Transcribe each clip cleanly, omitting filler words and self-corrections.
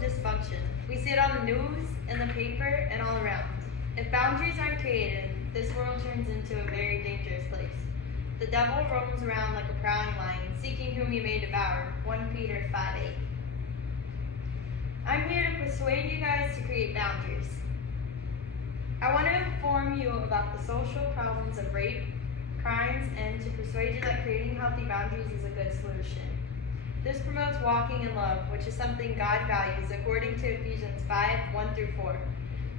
dysfunction. We see it on the news, in the paper, and all around. If boundaries aren't created, this world turns into a very dangerous place. The devil roams around like a prowling lion, seeking whom he may devour. 1 Peter 5:8. I'm here to persuade you guys to create boundaries. I want to inform you about the social problems of rape, crimes, and to persuade you that creating healthy boundaries is a good solution. This promotes walking in love, which is something God values according to Ephesians 5:1-4.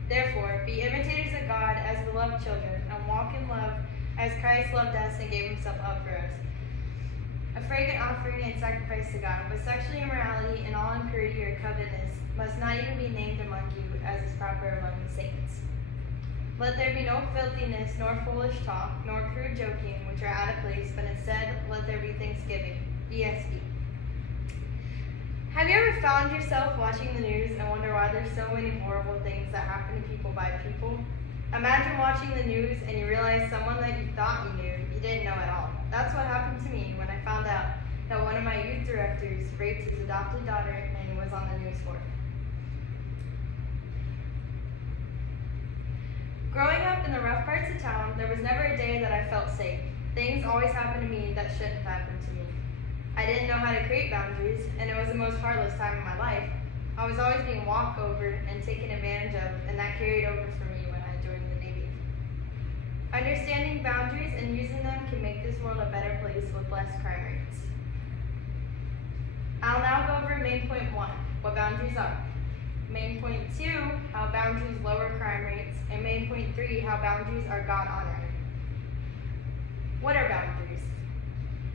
Therefore, be imitators of God as beloved children, and walk in love as Christ loved us and gave himself up for us, a fragrant offering and sacrifice to God. But sexual immorality and all impurity or covetousness must not even be named among you, as is proper among the saints. Let there be no filthiness, nor foolish talk, nor crude joking, which are out of place, but instead let there be thanksgiving. ESV. Have you ever found yourself watching the news and wonder why there's so many horrible things that happen to people by people? Imagine watching the news and you realize someone that you thought you knew, you didn't know at all. That's what happened to me when I found out that one of my youth directors raped his adopted daughter and was on the news for it. Growing up in the rough parts of town, there was never a day that I felt safe. Things always happened to me that shouldn't have happened to me. I didn't know how to create boundaries, and it was the most heartless time of my life. I was always being walked over and taken advantage of, and that carried over for me when I joined the Navy. Understanding boundaries and using them can make this world a better place with less crime rates. I'll now go over main point 1, what boundaries are. Main point 2, how boundaries lower crime rates, and main point 3, how boundaries are God-honoring. What are boundaries?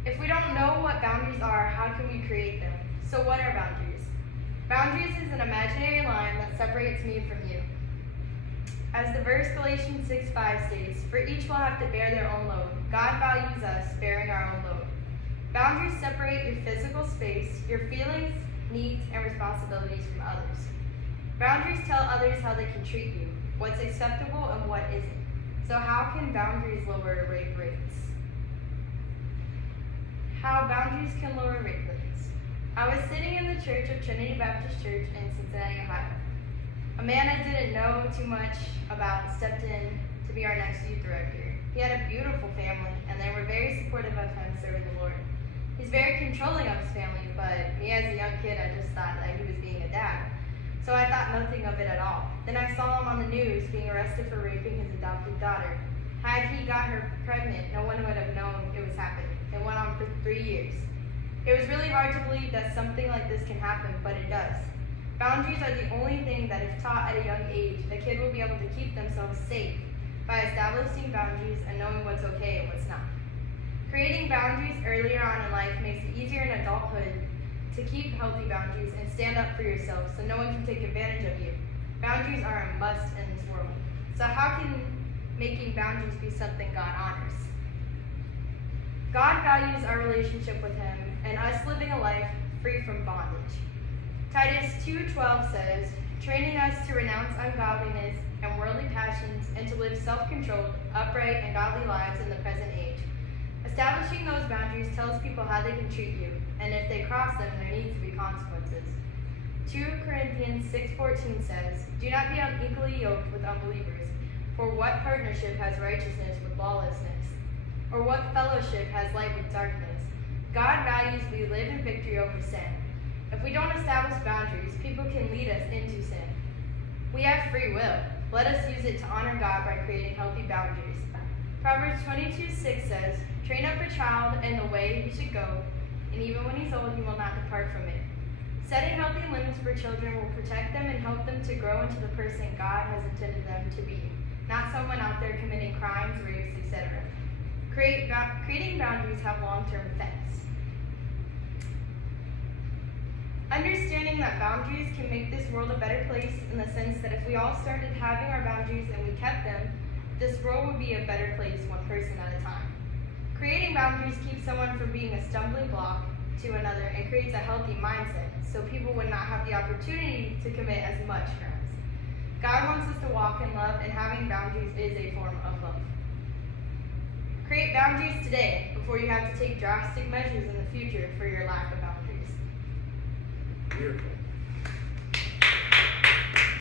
If we don't know what boundaries are, how can we create them? So what are boundaries? Boundaries is an imaginary line that separates me from you. As the verse Galatians 6:5 states, for each will have to bear their own load. God values us bearing our own load. Boundaries separate your physical space, your feelings, needs, and responsibilities from others. Boundaries tell others how they can treat you, what's acceptable and what isn't. So how can boundaries lower rape rates? How boundaries can lower rape rates. I was sitting in the church of Trinity Baptist Church in Cincinnati, Ohio. A man I didn't know too much about stepped in to be our next youth director. He had a beautiful family, and they were very supportive of him serving the Lord. He's very controlling of his family, but me as a young kid, I just thought that he was being a dad. So I thought nothing of it at all. Then I saw him on the news being arrested for raping his adopted daughter. Had he got her pregnant, no one would have known it was happening. It went on for 3 years. It was really hard to believe that something like this can happen, but it does. Boundaries are the only thing that if taught at a young age, the kid will be able to keep themselves safe by establishing boundaries and knowing what's okay and what's not. Creating boundaries earlier on in life makes it easier in adulthood to keep healthy boundaries and stand up for yourself so no one can take advantage of you. Boundaries are a must in this world. So how can making boundaries be something God honors? God values our relationship with him and us living a life free from bondage. Titus 2:12 says, training us to renounce ungodliness and worldly passions and to live self-controlled, upright, and godly lives in the present age. Establishing those boundaries tells people how they can treat you, and if they cross them, there needs to be consequences. 2 Corinthians 6:14 says, do not be unequally yoked with unbelievers, for what partnership has righteousness with lawlessness? Or what fellowship has light with darkness? God values we live in victory over sin. If we don't establish boundaries, people can lead us into sin. We have free will. Let us use it to honor God by creating healthy boundaries. Proverbs 22:6 says, train up a child in the way he should go, and even when he's old, he will not depart from it. Setting healthy limits for children will protect them and help them to grow into the person God has intended them to be, not someone out there committing crimes, rapes, etc. Creating boundaries have long-term effects. Understanding that boundaries can make this world a better place in the sense that if we all started having our boundaries and we kept them, this world would be a better place one person at a time. Creating boundaries keeps someone from being a stumbling block to another and creates a healthy mindset so people would not have the opportunity to commit as much crimes. God wants us to walk in love, and having boundaries is a form of love. Create boundaries today before you have to take drastic measures in the future for your lack of boundaries. Beautiful.